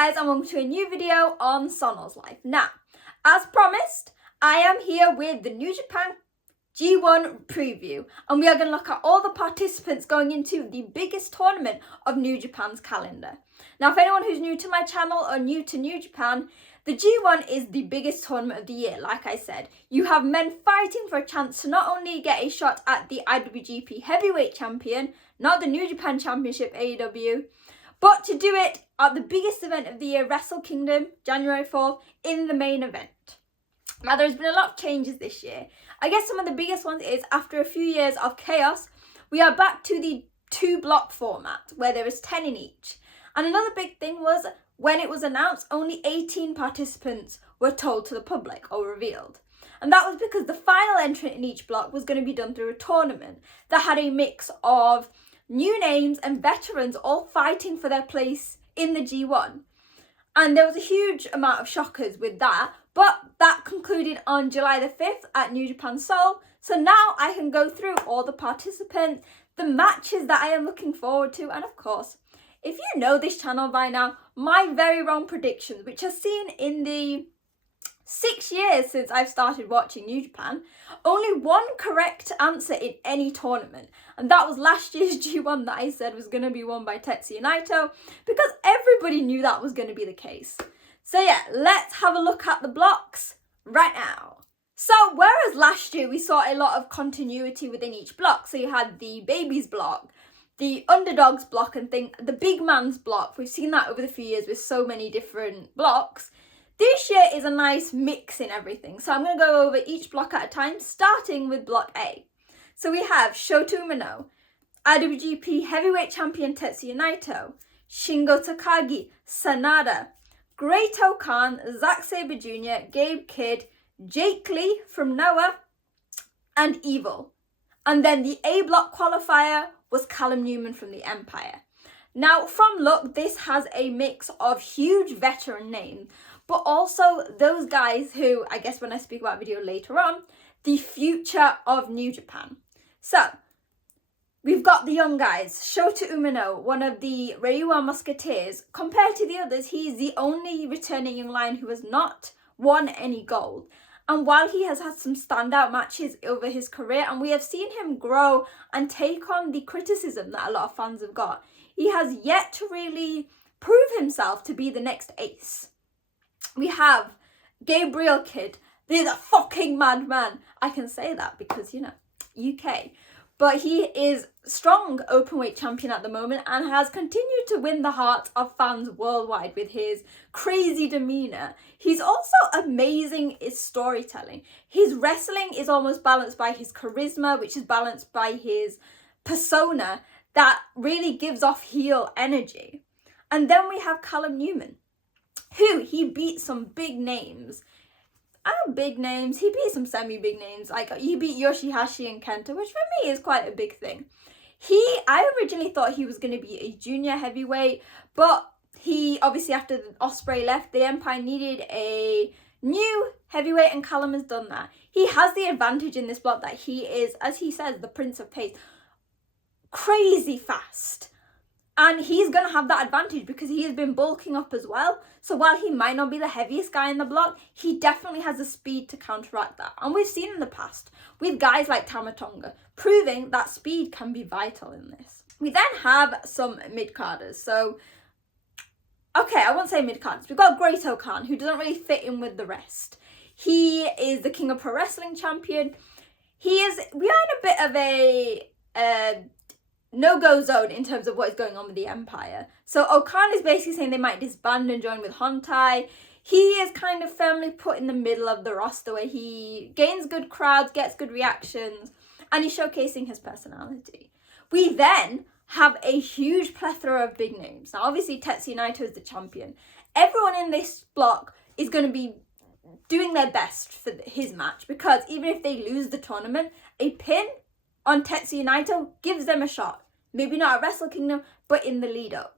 guys, and welcome to a new video on Sono's life. Now, as promised, I am here with the New Japan G1 preview, and we are going to look at all the participants going into the biggest tournament of New Japan's calendar. Now, for anyone who's new to my channel or new to New Japan, the G1 is the biggest tournament of the year. Like I said, you have men fighting for a chance to not only get a shot at the IWGP Heavyweight Champion, not the New Japan Championship AEW, but to do it at the biggest event of the year, Wrestle Kingdom, January 4th, in the main event. Now, there's been a lot of changes this year. I guess some of the biggest ones is, after a few years of chaos, we are back to the 2-block format, where there is 10 in each. And another big thing was, when it was announced, only 18 participants were told to the public or revealed. And that was because the final entrant in each block was going to be done through a tournament that had a mix of new names and veterans all fighting for their place in the G1. And there was a huge amount of shockers with that, but that concluded on July the 5th at New Japan Seoul. So now I can go through all the participants, the matches that I am looking forward to, and of course, if you know this channel by now, my very wrong predictions, which I've seen in the 6 years since I've started watching New Japan, only one correct answer in any tournament, and that was last year's G1 that I said was going to be won by Tetsuya Naito, because everybody knew that was going to be the case. So yeah, let's have a look at the blocks right now. So whereas last year we saw a lot of continuity within each block, so you had the babies block, the underdogs block, and the big man's block. We've seen that over the few years with so many different blocks. This year is a nice mix in everything. So I'm going to go over each block at a time, starting with block A. So we have Shota Umino, IWGP Heavyweight Champion Tetsuya Naito, Shingo Takagi, Sanada, Great-O-Khan, Zack Sabre Jr., Gabe Kidd, Jake Lee from Noah, and Evil. And then the A block qualifier was Callum Newman from the Empire. Now, from look, this has a mix of huge veteran names, but also those guys who, I guess when I speak about video later on, the future of New Japan. So, we've got the young guys. Shota Umino, one of the Reiwa Musketeers. Compared to the others, he's the only returning young lion who has not won any gold. And while he has had some standout matches over his career, and we have seen him grow and take on the criticism that a lot of fans have got, he has yet to really prove himself to be the next ace. We have Gabriel Kidd. He's a fucking madman. I can say that because, you know, UK. But he is strong openweight champion at the moment and has continued to win the hearts of fans worldwide with his crazy demeanour. He's also amazing in storytelling. His wrestling is almost balanced by his charisma, which is balanced by his persona that really gives off heel energy. And then we have Callum Newman, who he beat some big names. Big names. He beat some semi-big names. Like, he beat Yoshihashi and Kenta, which for me is quite a big thing. I originally thought he was going to be a junior heavyweight, but he, obviously after Ospreay left, the Empire needed a new heavyweight, and Callum has done that. He has the advantage in this block that he is, as he says, the Prince of Pace. Crazy fast. And he's going to have that advantage because he has been bulking up as well. So while he might not be the heaviest guy in the block, he definitely has the speed to counteract that. And we've seen in the past with guys like Tama Tonga, proving that speed can be vital in this. We then have some mid-carders. So, okay, I won't say mid-carders. We've got Great-O-Khan, who doesn't really fit in with the rest. He is the King of Pro Wrestling champion. We are in a bit of a no-go zone in terms of what is going on with the Empire. So Okan is basically saying they might disband and join with Hontai. He is kind of firmly put in the middle of the roster where he gains good crowds, gets good reactions, and he's showcasing his personality. We then have a huge plethora of big names. Now, obviously, Tetsuya Naito is the champion. Everyone in this block is going to be doing their best for his match, because even if they lose the tournament, a pin on Tetsuya Naito gives them a shot. Maybe not at Wrestle Kingdom, but in the lead up.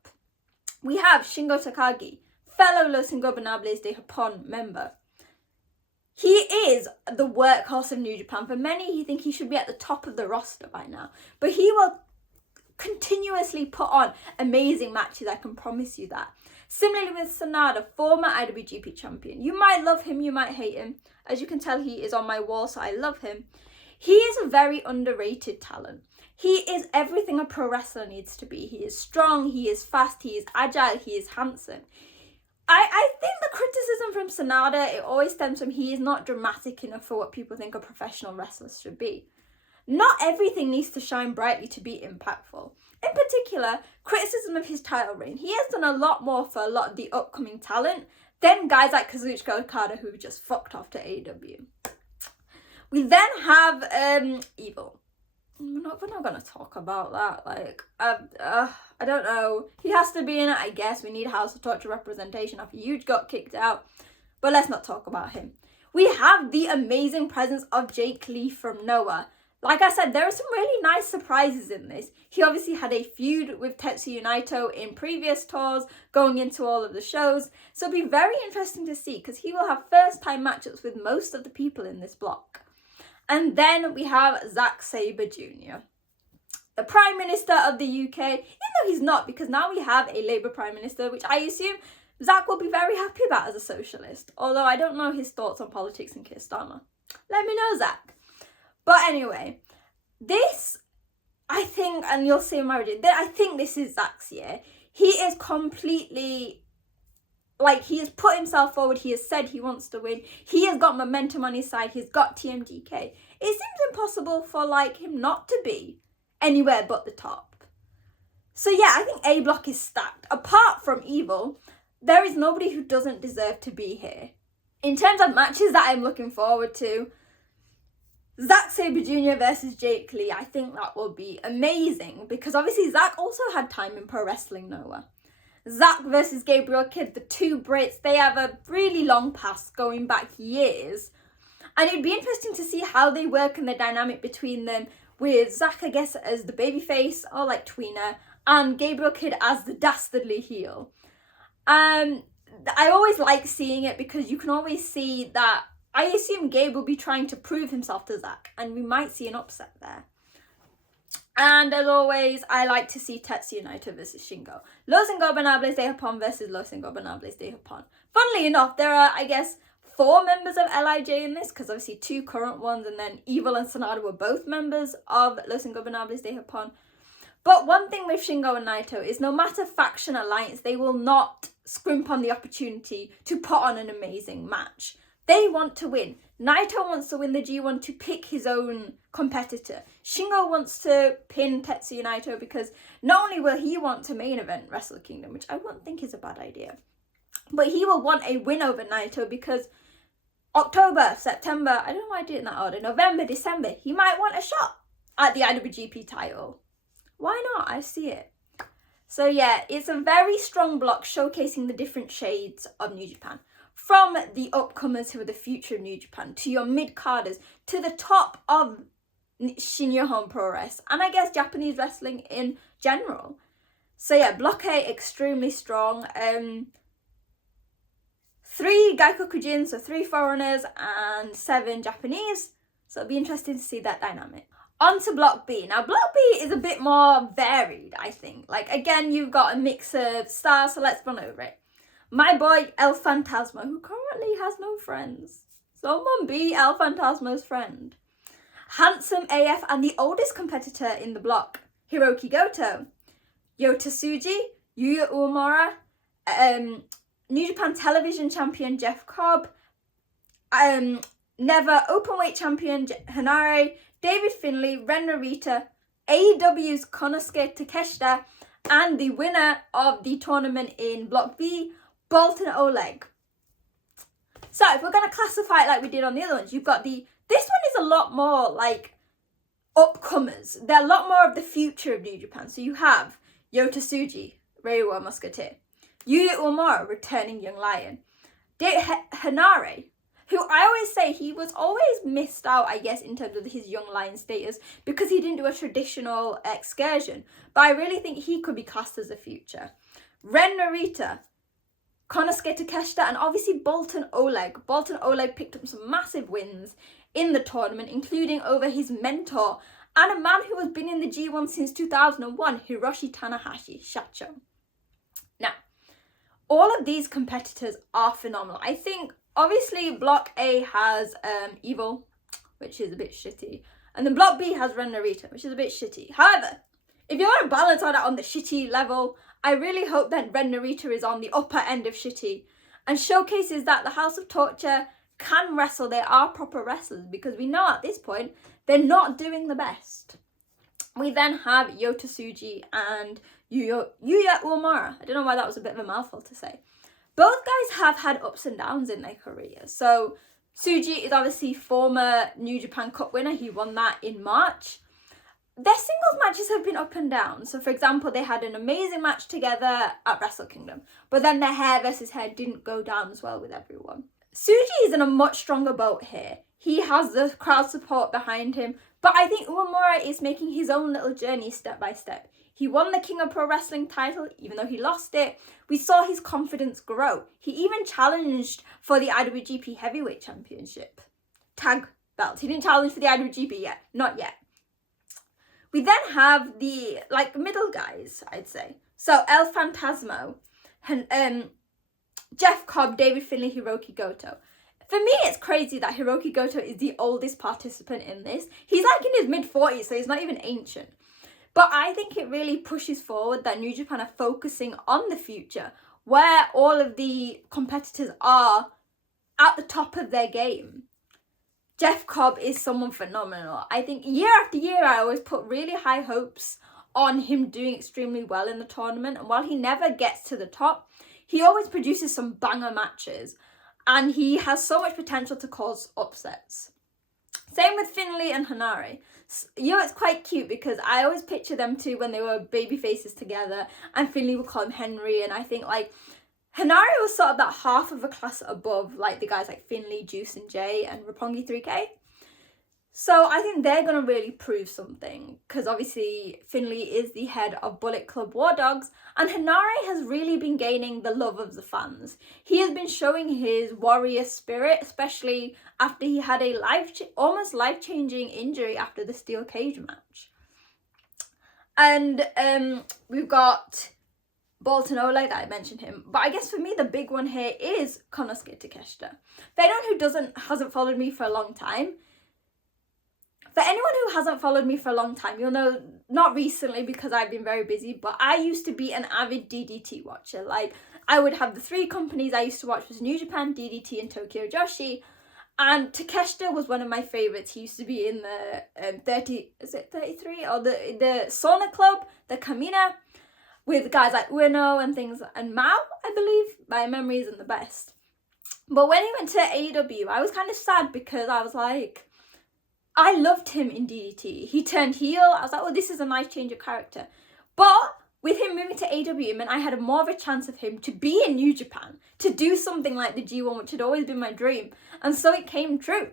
We have Shingo Takagi, fellow Los Ingobernables de Japón member. He is the workhorse of New Japan. For many, he think he should be at the top of the roster by now. But he will continuously put on amazing matches, I can promise you that. Similarly with Sanada, former IWGP champion. You might love him, you might hate him. As you can tell, he is on my wall, so I love him. He is a very underrated talent. He is everything a pro wrestler needs to be. He is strong, he is fast, he is agile, he is handsome. I think the criticism from Sanada, it always stems from he is not dramatic enough for what people think a professional wrestler should be. Not everything needs to shine brightly to be impactful. In particular, criticism of his title reign. He has done a lot more for a lot of the upcoming talent than guys like Kazuchika Okada who just fucked off to AEW. We then have Evil. We're not going to talk about that. Like, I don't know. He has to be in it, I guess. We need House of Torture representation after Huge got kicked out. But let's not talk about him. We have the amazing presence of Jake Lee from Noah. Like I said, there are some really nice surprises in this. He obviously had a feud with Tetsuya Naito in previous tours, going into all of the shows. So it'll be very interesting to see, because he will have first-time matchups with most of the people in this block. And then we have Zack Sabre Jr., the Prime Minister of the UK, even though he's not, because now we have a Labour Prime Minister, which I assume Zack will be very happy about as a socialist. Although I don't know his thoughts on politics and Keir Starmer. Let me know, Zack. But anyway, this, I think, and you'll see in my review, I think this is Zack's year. He is completely, like, he has put himself forward. He has said he wants to win. He has got momentum on his side. He's got TMDK. It seems impossible for, like, him not to be anywhere but the top. So yeah, I think A block is stacked. Apart from Evil, there is nobody who doesn't deserve to be here. In terms of matches that I'm looking forward to, Zack Sabre Jr. versus Jake Lee, I think that will be amazing, because obviously Zack also had time in Pro Wrestling Noah. Zack versus Gabriel Kidd, the two Brits, they have a really long past going back years. And it'd be interesting to see how they work and the dynamic between them, with Zack, I guess, as the babyface, or like tweener, and Gabriel Kidd as the dastardly heel. I always like seeing it, because you can always see that I assume Gabe will be trying to prove himself to Zack, and we might see an upset there. And as always, I like to see Tetsuya Naito versus Shingo. Los Ingobernables de Japón versus Los Ingobernables de Japón. Funnily enough, there are, I guess, 4 members of LIJ in this, because obviously 2 current ones, and then Evil and Sanada were both members of Los Ingobernables de Japón. But one thing with Shingo and Naito is no matter faction alliance, they will not scrimp on the opportunity to put on an amazing match. They want to win. Naito wants to win the G1 to pick his own competitor. Shingo wants to pin Tetsuya Naito because not only will he want to main event Wrestle Kingdom, which I wouldn't think is a bad idea, but he will want a win over Naito because October, September, I don't know why I did it in that order, November, December, he might want a shot at the IWGP title. Why not? I see it. So yeah, it's a very strong block showcasing the different shades of New Japan. From the upcomers who are the future of New Japan, to your mid-carders, to the top of Shin-Yohon Pro Wrestling, and I guess Japanese wrestling in general. So yeah, Block A, extremely strong. 3 Gaikokujin, so 3 foreigners and 7 Japanese. So it'll be interesting to see that dynamic. On to Block B. Now, Block B is a bit more varied, I think. Like, again, you've got a mix of stars, so let's run over it. My boy, El Fantasma, who currently has no friends. Someone be El Fantasma's friend. Handsome AF and the oldest competitor in the block, Hiroki Goto. Yota Tsuji, Yuya Uemura, New Japan Television Champion Jeff Cobb, Never Openweight Champion Hanare, David Finlay, Ren Narita, AEW's Konosuke Takeshita, and the winner of the tournament in Block B, Bolton Oleg. So if we're going to classify it like we did on the other ones, you've got this one is a lot more like upcomers. They're a lot more of the future of New Japan. So you have Yota Tsuji, Reiwa Musketeer, Yuya Uemura, returning Young Lion, Hanare, who I always say he was always missed out, I guess, in terms of his Young Lion status because he didn't do a traditional excursion. But I really think he could be cast as a future. Ren Narita, Konosuke Takeshita, and obviously Bolton Oleg. Bolton Oleg picked up some massive wins in the tournament, including over his mentor and a man who has been in the G1 since 2001, Hiroshi Tanahashi, Shacho. Now, all of these competitors are phenomenal. I think obviously Block A has Evil, which is a bit shitty, and then Block B has Ren Narita, which is a bit shitty. However, if you want to balance out on the shitty level, I really hope that Ren Narita is on the upper end of shitty and showcases that the House of Torture can wrestle. They are proper wrestlers, because we know at this point they're not doing the best. We then have Yota Tsuji and Yuya Uemura. I don't know why that was a bit of a mouthful to say. Both guys have had ups and downs in their careers. So Tsuji is obviously former New Japan Cup winner. He won that in March. Their singles matches have been up and down. So for example, they had an amazing match together at Wrestle Kingdom, but then their hair versus hair didn't go down as well with everyone. Tsuji is in a much stronger boat here. He has the crowd support behind him, but I think Uemura is making his own little journey step by step. He won the King of Pro Wrestling title, even though he lost it. We saw his confidence grow. He even challenged for the IWGP Heavyweight Championship tag belt. He didn't challenge for the IWGP yet, not yet. We then have the middle guys, I'd say. So El Phantasmo, Jeff Cobb, David Finlay, Hiroki Goto. For me, it's crazy that Hiroki Goto is the oldest participant in this. He's like in his mid-40s, so he's not even ancient. But I think it really pushes forward that New Japan are focusing on the future, where all of the competitors are at the top of their game. Jeff Cobb is someone phenomenal. I think year after year, I always put really high hopes on him doing extremely well in the tournament. And while he never gets to the top, he always produces some banger matches. And he has so much potential to cause upsets. Same with Finlay and Hanare. It's quite cute because I always picture them two when they were baby faces together, and Finlay would call him Henry, and I think Hanare was sort of that half of a class above the guys like Finlay, Juice and Jay and Roppongi 3K. So I think they're going to really prove something, because obviously Finlay is the head of Bullet Club War Dogs, and Hanare has really been gaining the love of the fans. He has been showing his warrior spirit, especially after he had a almost life-changing injury after the steel cage match. And we've got Bolton Oleg, I mentioned him, but I guess for me the big one here is Konosuke Takeshita. For anyone who hasn't followed me for a long time, you'll know, not recently because I've been very busy, but I used to be an avid DDT watcher. I would have the three companies I used to watch was New Japan, DDT and Tokyo Joshi. And Takeshita was one of my favourites. He used to be in the 33? Or the Sauna Club, the Kamina, with guys like Ueno and things, and Mao, I believe. My memory isn't the best. But when he went to AEW, I was kind of sad because I was like, I loved him in DDT. He turned heel. I was like, oh, this is a nice change of character. But with him moving to AEW, it meant I had more of a chance of him to be in New Japan, to do something like the G1, which had always been my dream. And so it came true.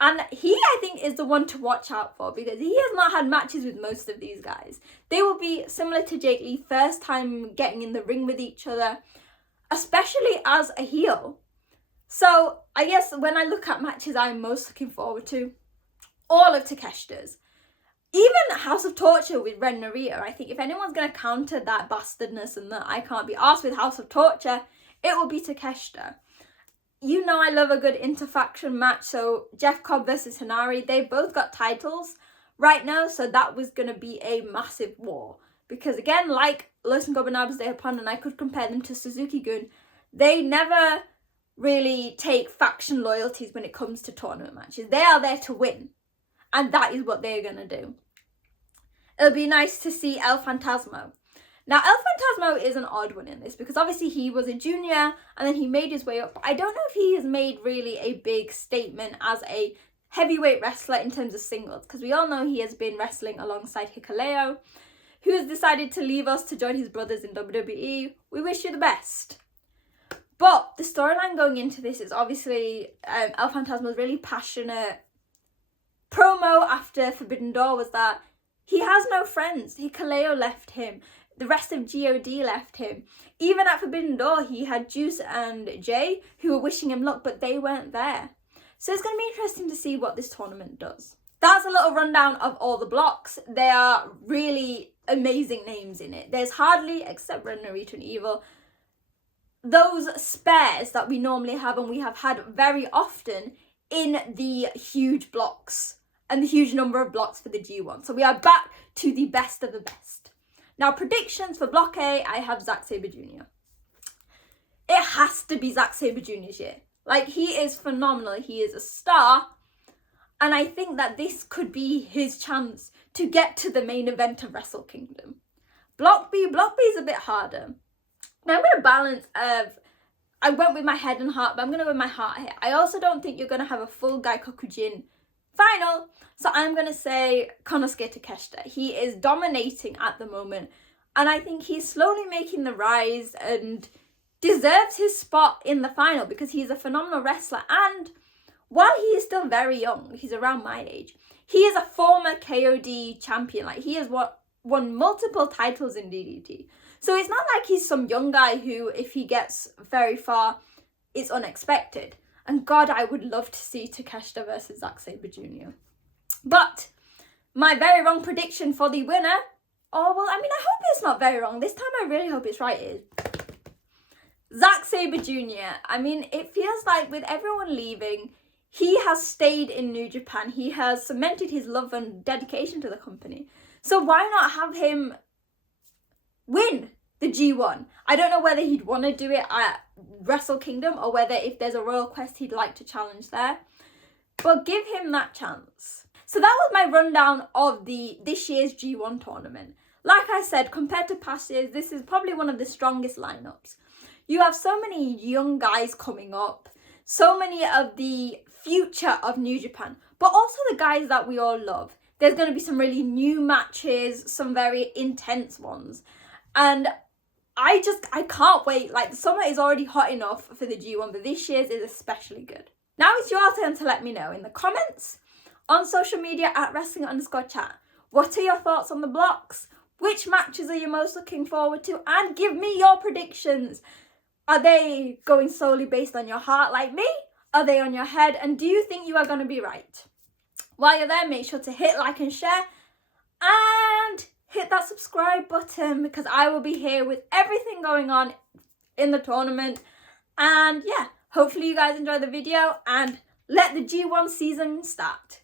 And he, I think, is the one to watch out for, because he has not had matches with most of these guys. They will be similar to Jake Lee, first time getting in the ring with each other, especially as a heel. So I guess when I look at matches I'm most looking forward to, all of Takeshita's. Even House of Torture with Ren Narita, I think if anyone's going to counter that bastardness and that I can't be arsed with House of Torture, it will be Takeshita. You know I love a good interfaction match, so Jeff Cobb versus Hanare, they've both got titles right now, so that was going to be a massive war. Because again, like Los Ingobernables de Japón, and I could compare them to Suzuki-gun, they never really take faction loyalties when it comes to tournament matches. They are there to win. And that is what they're going to do. It'll be nice to see El Phantasmo. Now, El Phantasmo is an odd one in this because obviously he was a junior and then he made his way up. I don't know if he has made really a big statement as a heavyweight wrestler in terms of singles, because we all know he has been wrestling alongside Hikuleo, who has decided to leave us to join his brothers in WWE. We wish you the best. But the storyline going into this is obviously El Phantasmo's really passionate promo after Forbidden Door was that he has no friends. Hikuleo left him. The rest of GOD left him. Even at Forbidden Door, he had Juice and Jay who were wishing him luck, but they weren't there. So it's going to be interesting to see what this tournament does. That's a little rundown of all the blocks. There are really amazing names in it. There's hardly, except Ren Narita and Evil, those spares that we normally have and we have had very often in the huge blocks and the huge number of blocks for the G1. So we are back to the best of the best. Now, predictions for Block A, I have Zack Sabre Jr. It has to be Zack Sabre Jr.'s year. Like, he is phenomenal. He is a star. And I think that this could be his chance to get to the main event of Wrestle Kingdom. Block B is a bit harder. Now, I'm going to balance I went with my head and heart, but I'm going to go with my heart here. I also don't think you're going to have a full Gaikokujin final. So I'm going to say Konosuke Takeshita. He is dominating at the moment. And I think he's slowly making the rise and deserves his spot in the final because he's a phenomenal wrestler. And while he is still very young, he's around my age, he is a former KOD champion. Like, he has won multiple titles in DDT. So it's not like he's some young guy who, if he gets very far, is unexpected. And God, I would love to see Takeshita versus Zack Sabre Jr. But my very wrong prediction for the winner, I hope it's not very wrong. This time I really hope it's right, is Zack Sabre Jr. I mean, it feels like with everyone leaving, he has stayed in New Japan. He has cemented his love and dedication to the company. So why not have him win the G1? I don't know whether he'd want to do it at Wrestle Kingdom or whether if there's a Royal Quest he'd like to challenge there. But give him that chance. So that was my rundown of this year's G1 tournament. Like I said, compared to past years, this is probably one of the strongest lineups. You have so many young guys coming up, so many of the future of New Japan, but also the guys that we all love. There's going to be some really new matches, some very intense ones. And I can't wait. Like, the summer is already hot enough for the G1, but this year's is especially good. Now it's your turn to let me know in the comments, on social media at wrestling_chat. What are your thoughts on the blocks? Which matches are you most looking forward to? And give me your predictions. Are they going solely based on your heart like me? Are they on your head? And do you think you are going to be right? While you're there, make sure to hit like and share. And hit that subscribe button because I will be here with everything going on in the tournament. And yeah, hopefully you guys enjoy the video and let the G1 season start.